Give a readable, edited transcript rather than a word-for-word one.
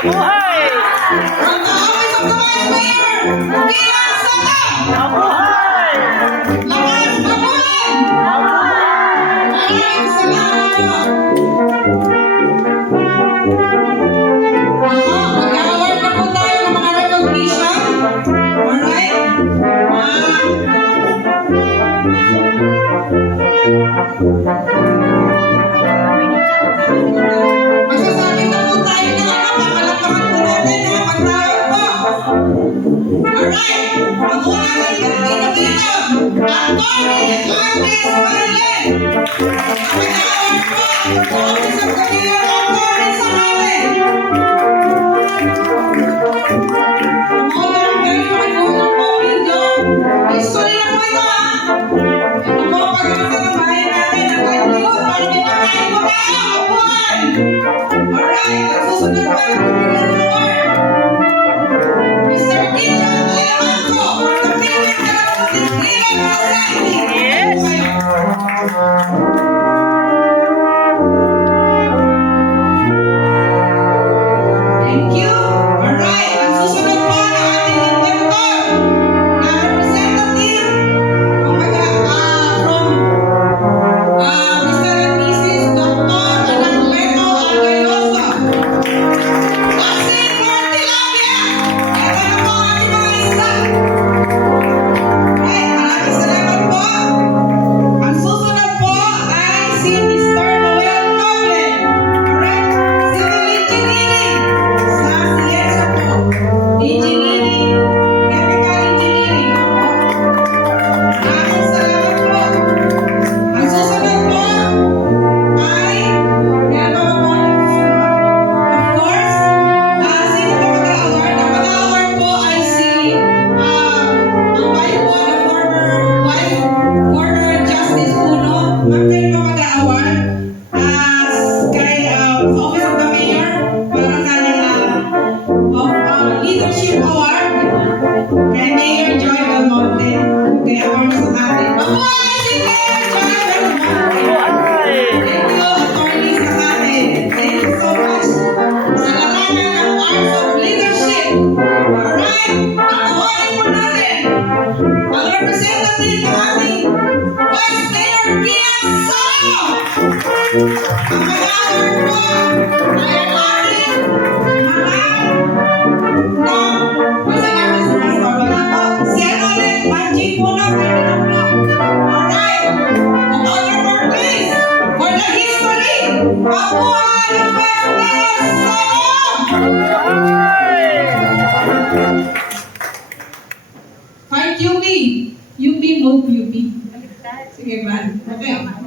Mabuhay! From the office of the Vice Mayor, Kian Saka! Mabuhay! Lakas Babulan! Maraming salamat po! Mag-award na po tayo ng mga recognition. Alright? Magsasabi na po tayo ng papalakpakan po natin, ha? Pagtawag po! Alright! Ang unang nagpapito dito, Atty. Agnes Marilen! Mag-award po sa Office of the Mayor of Torres sa atin! History na po ito, ha? Ito po, pag-asa ng bahay natin, ang ganyan, para may pagkain po tayo, kapuhan! Alright, ang susunod pa ang award. Mr. Gideon Alamanco, from the Philippine Legal Society. Yes. Thank you. Alright, ang susunod po na ating inventor na representative from Mr. and Mrs. Dr. Anacleto Argalosa. Boxing for Tilapia! Ito na po ang ating mga isda. Alright, maraming salamat po. Ang susunod po ay si Mr. Noel Noble. Alright, civil engineering sa CSO po. Engineering, chemical engineering po. Maraming salamat po. Ang susunod po ay, meron pa po ang susunod. Of course, sino po mag-award? Ang mag-award po ay si, ang wife po, the former Justice Uno. Ma'am, kayo po mag-award kay sa Office of the Mayor para sa Leadership Award kay Mayor Joy Belmonte. Kaya award sa atin. Mabuhay si Mayor Joy Belmonte! Mabuhay! Thank you, attorney sa atin. Thank you so much. Sa larangan ng Arts of Leadership. Alright, tatawarin po natin ang representative ng ating Vice Mayor Kian Saka. Ang mag-award po ay ang ating Senator Manji Puno. Alright, ang honor board please for the history. Mabuhay ang Vice Mayor Saka! Mabuhay! 5 UP. UP, move UP. Sige, man. Okay.